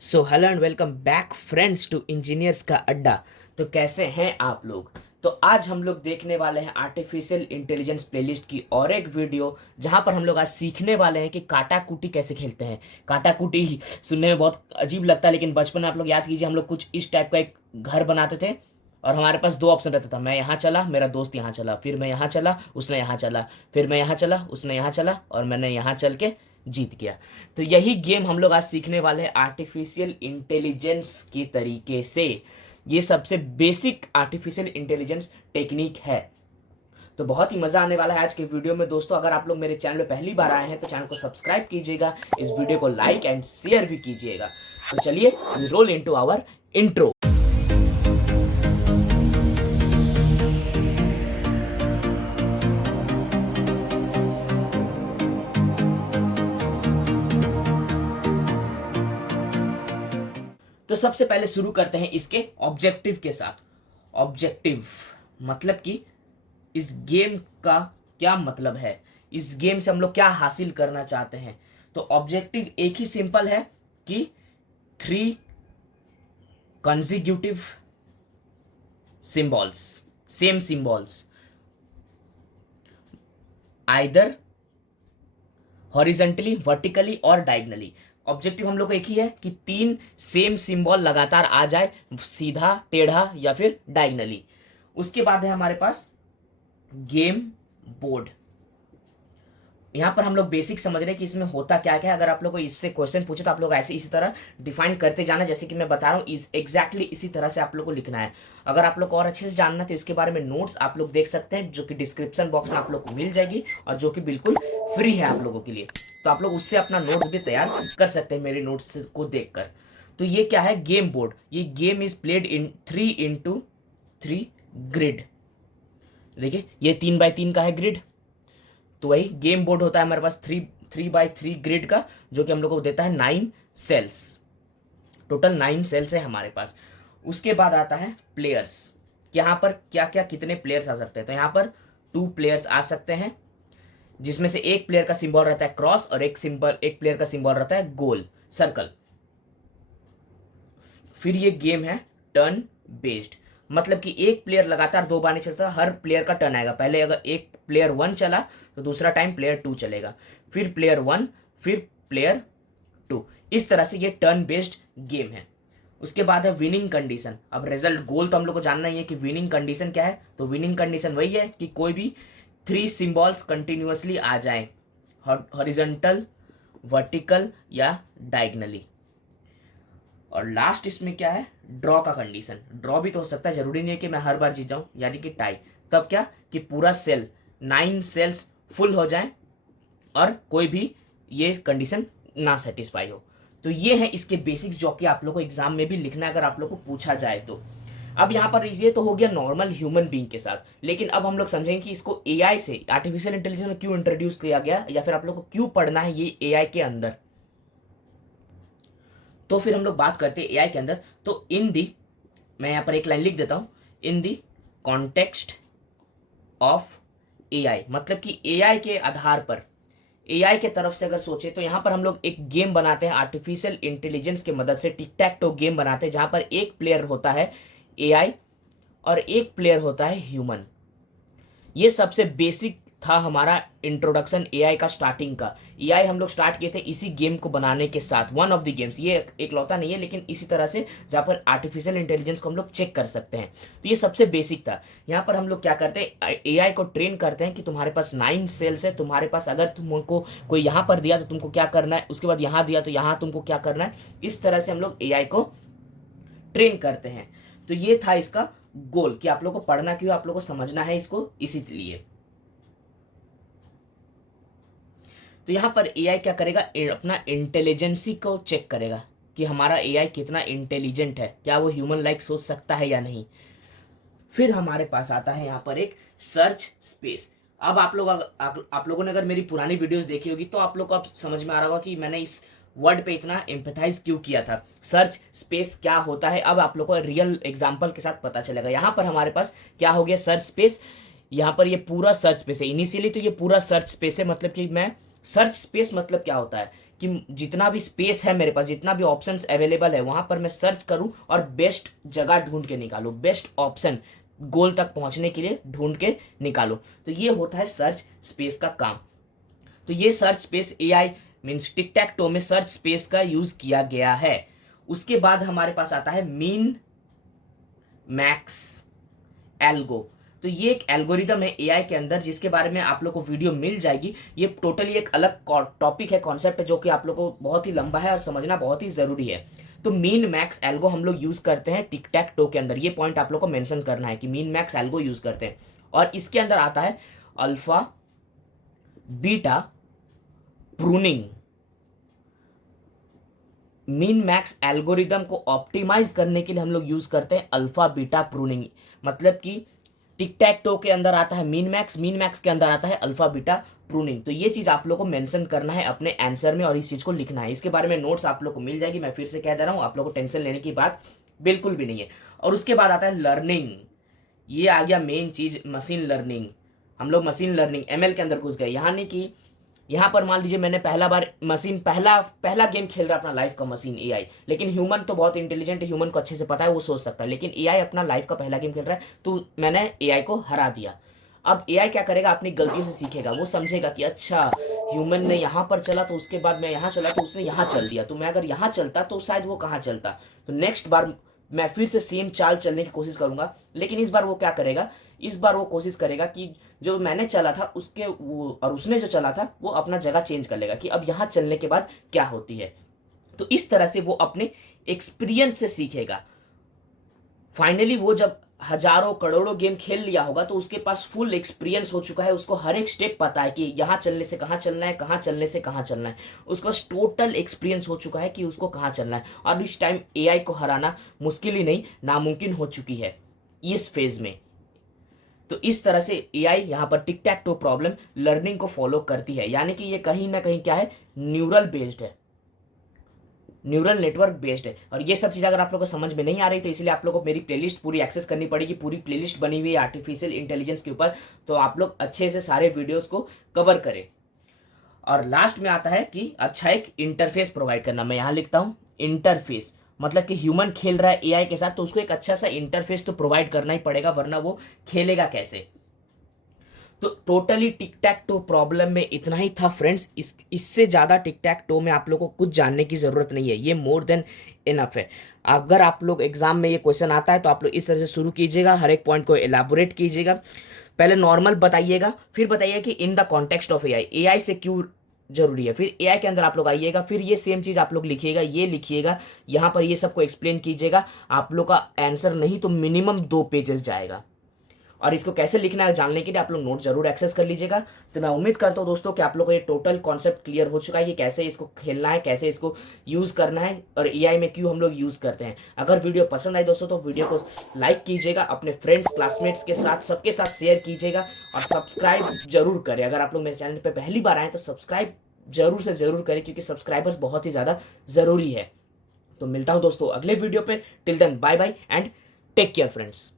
So hello and welcome back friends to engineers का अड्डा। तो कैसे हैं आप लोग। तो आज हम लोग देखने वाले हैं आर्टिफिशियल इंटेलिजेंस प्लेलिस्ट की और एक वीडियो जहां पर हम लोग आज सीखने वाले हैं कि काटा कुटी कैसे खेलते हैं। काटा कुटी सुनने में बहुत अजीब लगता है, लेकिन बचपन में आप लोग याद कीजिए हम लोग कुछ इस टाइप का एक घर बनाते थे और हमारे पास दो ऑप्शन रहता था। मैं यहाँ चला, मेरा दोस्त यहाँ चला, फिर मैं यहाँ चला, उसने यहाँ चला, फिर मैं यहाँ चला, उसने यहाँ चला और मैंने यहाँ चल के जीत गया। तो यही गेम हम लोग आज सीखने वाले हैं आर्टिफिशियल इंटेलिजेंस के तरीके से। ये सबसे बेसिक आर्टिफिशियल इंटेलिजेंस टेक्निक है। तो बहुत ही मजा आने वाला है आज के वीडियो में दोस्तों। अगर आप लोग मेरे चैनल पे पहली बार आए हैं तो चैनल को सब्सक्राइब कीजिएगा, इस वीडियो को लाइक एंड शेयर भी कीजिएगा। तो चलिए रोल इनटू आवर इंट्रो। तो सबसे पहले शुरू करते हैं इसके ऑब्जेक्टिव के साथ। ऑब्जेक्टिव मतलब कि इस गेम का क्या मतलब है, इस गेम से हम लोग क्या हासिल करना चाहते हैं। तो ऑब्जेक्टिव एक ही सिंपल है कि 3 consecutive symbols, same symbols, either horizontally, vertically और डायगनली। ऑब्जेक्टिव हम लोग को एक ही है कि 3 सेम सिंबल लगातार आ जाए, सीधा, टेढ़ा या फिर डायगनली। उसके बाद है हमारे पास गेम बोर्ड। यहां पर हम लोग बेसिक समझ रहे हैं कि इसमें होता क्या क्या है। अगर आप लोग को इससे क्वेश्चन पूछे तो आप लोग ऐसे इसी तरह डिफाइन करते जाना, जैसे कि मैं बता रहा हूँ एग्जैक्टली इसी तरह से आप लोग को लिखना है। अगर आप लोग को और अच्छे से जानना है तो इसके बारे में नोट्स आप लोग देख सकते हैं, जो कि डिस्क्रिप्शन बॉक्स में आप लोग को मिल जाएगी और जो कि बिल्कुल फ्री है आप लोगों के लिए। तो आप लोग उससे अपना नोट्स भी तैयार कर सकते हैं मेरे नोट्स को देखकर। तो ये क्या है, गेम बोर्ड। ये game is played in 3x3 grid. देखिए ये 3x3 का है ग्रिड, तो वही गेम बोर्ड होता है हमारे पास 3x3 ग्रिड का, जो कि हम लोग को देता है 9 सेल्स। टोटल 9 सेल्स है हमारे पास। उसके बाद आता है प्लेयर्स। यहाँ पर क्या क्या कितने प्लेयर्स आ सकते हैं। तो यहाँ पर 2 प्लेयर्स आ सकते हैं, जिसमें से एक प्लेयर का सिंबल रहता है क्रॉस और एक प्लेयर का सिंबल रहता है गोल, सर्कल। फिर ये गेम है टर्न बेस्ड, मतलब कि एक प्लेयर लगातार 2 बार नहीं चलता, हर प्लेयर का टर्न आएगा। पहले अगर एक प्लेयर 1 चला तो दूसरा टाइम प्लेयर 2 चलेगा, फिर प्लेयर 1, फिर प्लेयर 2। इस तरह से ये टर्न बेस्ड गेम है। उसके बाद है विनिंग कंडीशन। अब रिजल्ट गोल तो हम लोग को जानना ही है कि विनिंग कंडीशन क्या है। तो विनिंग कंडीशन वही है कि कोई भी 3 सिंबल्स कंटिन्यूअसली आ जाए, हॉरिजॉन्टल, वर्टिकल या डायगनली। और लास्ट इसमें क्या है, ड्रॉ का कंडीशन। ड्रॉ भी तो हो सकता है, जरूरी नहीं है कि मैं हर बार जीत जाऊं, यानी कि टाई। तब क्या कि पूरा सेल 9 सेल्स फुल हो जाए और कोई भी ये कंडीशन ना सेटिस्फाई हो। तो ये है इसके बेसिक्स, जो कि आप लोग को एग्जाम में भी लिखना है अगर आप लोग को पूछा जाए तो। अब यहाँ पर ये तो हो गया नॉर्मल ह्यूमन बीइंग के साथ, लेकिन अब हम लोग समझेंगे कि इसको एआई से, आर्टिफिशियल इंटेलिजेंस में क्यों इंट्रोड्यूस किया गया, या फिर आप लोग को क्यों पढ़ना है ये एआई के अंदर। तो फिर हम लोग बात करते हैं एआई के अंदर। तो मैं यहां पर एक लाइन लिख देता हूं, इन दी कॉन्टेक्स्ट ऑफ एआई, मतलब कि एआई के आधार पर, एआई के तरफ से अगर सोचे तो यहां पर हम लोग एक गेम बनाते हैं आर्टिफिशियल इंटेलिजेंस की मदद से। टिक टैक टो गेम बनाते हैं, जहां पर एक प्लेयर होता है एआई और एक प्लेयर होता है ह्यूमन। ये सबसे बेसिक था हमारा इंट्रोडक्शन एआई का, स्टार्टिंग का। एआई हम लोग स्टार्ट किए थे इसी गेम को बनाने के साथ, वन ऑफ द गेम्स। ये एक लौता नहीं है, लेकिन इसी तरह से जहाँ पर आर्टिफिशियल इंटेलिजेंस को हम लोग चेक कर सकते हैं। तो ये सबसे बेसिक था। यहाँ पर हम लोग क्या करते हैं, एआई को ट्रेन करते हैं कि तुम्हारे पास 9 सेल्स है। तुम्हारे पास अगर तुमको कोई यहाँ पर दिया तो तुमको क्या करना है, उसके बाद यहाँ दिया तो यहाँ तुमको क्या करना है। इस तरह से हम लोग एआई को ट्रेन करते हैं। तो ये था इसका गोल कि आप लोग को पढ़ना क्यों, आप लोग को समझना है इसको, इसीलिए। तो यहां पर एआई क्या करेगा, अपना इंटेलिजेंसी को चेक करेगा कि हमारा एआई कितना इंटेलिजेंट है, क्या वो ह्यूमन लाइक सोच सकता है या नहीं। फिर हमारे पास आता है यहाँ पर एक सर्च स्पेस। अब आप लोगों ने अगर मेरी पुरानी वीडियोस देखी होगी तो आप लोग को अब समझ में आ रहा होगा कि मैंने इस वर्ड पे इतना एम्पैथाइज क्यों किया था। सर्च स्पेस क्या होता है, अब आप लोग को रियल एग्जांपल के साथ पता चलेगा। यहाँ पर हमारे पास क्या हो गया, सर्च स्पेस। यहाँ पर ये पूरा सर्च स्पेस है। इनिशियली तो ये पूरा सर्च स्पेस है, मतलब कि मैं सर्च स्पेस मतलब क्या होता है कि जितना भी स्पेस है मेरे पास, जितना भी ऑप्शंस अवेलेबल है, वहां पर मैं सर्च करूं और बेस्ट जगह ढूंढ के निकालूं, बेस्ट ऑप्शन गोल तक पहुंचने के लिए ढूंढ के निकालो। तो ये होता है सर्च स्पेस का काम। तो ये search space AI means tick tech to में सर्च स्पेस का यूज किया गया है। उसके बाद हमारे पास आता है मीन मैक्स एल्गो। तो ये एक एल्गोरिदम है एआई के अंदर, जिसके बारे में आप लोग को वीडियो मिल जाएगी। ये टोटली एक अलग टॉपिक है, कॉन्सेप्ट है, जो कि आप लोग को बहुत ही लंबा है और समझना बहुत ही जरूरी है। तो मीन मैक्स एल्गो हम लोग यूज करते हैं टिक टैक टो के अंदर। ये पॉइंट आप लोग को मेंशन करना है कि मीन मैक्स एल्गो यूज करते हैं। और इसके अंदर आता है alpha beta pruning. Mean max algorithm को ऑप्टिमाइज करने के लिए हम लोग यूज करते हैं अल्फा बीटा प्रूनिंग। मतलब कि टिक टैक टो के अंदर आता है मीन मैक्स के अंदर आता है अल्फा बीटा प्रूनिंग। तो ये चीज आप लोग को मेंशन करना है अपने आंसर में और इस चीज को लिखना है। इसके बारे में नोट्स आप लोग को मिल जाएगी, मैं फिर से कह दे रहा हूं, आप लोग को टेंशन लेने की बात बिल्कुल भी नहीं है। और उसके बाद आता है लर्निंग। ये आ गया मेन चीज, मशीन लर्निंग। हम लोग मशीन लर्निंग एमएल के अंदर घुस गए। यानी कि यहाँ पर मान लीजिए मैंने पहला गेम खेल रहा है अपना लाइफ का मशीन एआई, लेकिन ह्यूमन तो बहुत इंटेलिजेंट है, ह्यूमन को अच्छे से पता है, वो सोच सकता है। लेकिन एआई अपना लाइफ का पहला गेम खेल रहा है, तो मैंने एआई को हरा दिया। अब एआई क्या करेगा, अपनी गलतियों से सीखेगा। वो समझेगा कि अच्छा ह्यूमन ने यहाँ पर चला, तो उसके बाद मैं यहाँ चला तो उसने यहाँ चल दिया, तो मैं अगर यहाँ चलता तो शायद वो कहाँ चलता। तो नेक्स्ट बार मैं फिर से सेम चाल चलने की कोशिश करूंगा। लेकिन इस बार वो क्या करेगा, इस बार वो कोशिश करेगा कि जो मैंने चला था उसके और उसने जो चला था वो अपना जगह चेंज कर लेगा कि अब यहाँ चलने के बाद क्या होती है। तो इस तरह से वो अपने एक्सपीरियंस से सीखेगा। फाइनली वो जब हजारों करोड़ों गेम खेल लिया होगा तो उसके पास फुल एक्सपीरियंस हो चुका है, उसको हर एक स्टेप पता है कि यहाँ चलने से कहाँ चलना है, कहाँ चलने से कहाँ चलना है। उसके पास टोटल एक्सपीरियंस हो चुका है कि उसको कहाँ चलना है। और इस टाइम एआई को हराना मुश्किल ही नहीं, नामुमकिन हो चुकी है इस फेज में। तो इस तरह से एआई यहाँ पर टिक टैक टो प्रॉब्लम लर्निंग को फॉलो करती है। यानी कि ये कहीं ना कहीं क्या है, न्यूरल बेस्ड है, न्यूरल नेटवर्क बेस्ड है। और ये सब चीज़ अगर आप लोगों को समझ में नहीं आ रही तो इसलिए आप लोगों को मेरी प्लेलिस्ट पूरी एक्सेस करनी पड़ेगी। पूरी प्लेलिस्ट बनी हुई है आर्टिफिशियल इंटेलिजेंस के ऊपर, तो आप लोग अच्छे से सारे वीडियोस को कवर करें। और लास्ट में आता है कि अच्छा एक इंटरफेस प्रोवाइड करना। मैं यहाँ लिखता हूँ इंटरफेस, मतलब कि ह्यूमन खेल रहा है एआई के साथ, तो उसको एक अच्छा सा इंटरफेस तो प्रोवाइड करना ही पड़ेगा, वरना वो खेलेगा कैसे। तो totally tick tech to problem में इतना ही था फ्रेंड्स। इससे ज़्यादा टिक टैक टो में आप लोगों को कुछ जानने की ज़रूरत नहीं है, ये मोर देन इनफ है। अगर आप लोग एग्जाम में ये क्वेश्चन आता है तो आप लोग इस तरह से शुरू कीजिएगा, हर एक पॉइंट को एलाबोरेट कीजिएगा। पहले नॉर्मल बताइएगा, फिर बताइए कि in the context of AI, AI से क्यों जरूरी है। फिर एआई के अंदर आप लोग आइएगा, फिर ये सेम चीज़ आप लोग लिखिएगा, ये लिखिएगा, यहाँ पर ये सबको एक्सप्लेन कीजिएगा। आप लोग का आंसर नहीं तो मिनिमम 2 पेजेस जाएगा। और इसको कैसे लिखना है जानने के लिए आप लोग नोट जरूर एक्सेस कर लीजिएगा। तो मैं उम्मीद करता हूँ दोस्तों कि आप लोग को ये टोटल कॉन्सेप्ट क्लियर हो चुका है कि कैसे इसको खेलना है, कैसे इसको यूज़ करना है और एआई में क्यों हम लोग यूज़ करते हैं। अगर वीडियो पसंद आए दोस्तों तो वीडियो को लाइक कीजिएगा, अपने फ्रेंड्स क्लासमेट्स के साथ सबके साथ शेयर कीजिएगा और सब्सक्राइब जरूर करें। अगर आप लोग मेरे चैनल पर पहली बार आए तो सब्सक्राइब जरूर से जरूर करें, क्योंकि सब्सक्राइबर्स बहुत ही ज़्यादा ज़रूरी है। तो मिलता हूँ दोस्तों अगले वीडियो पे। Till then bye bye and take care friends.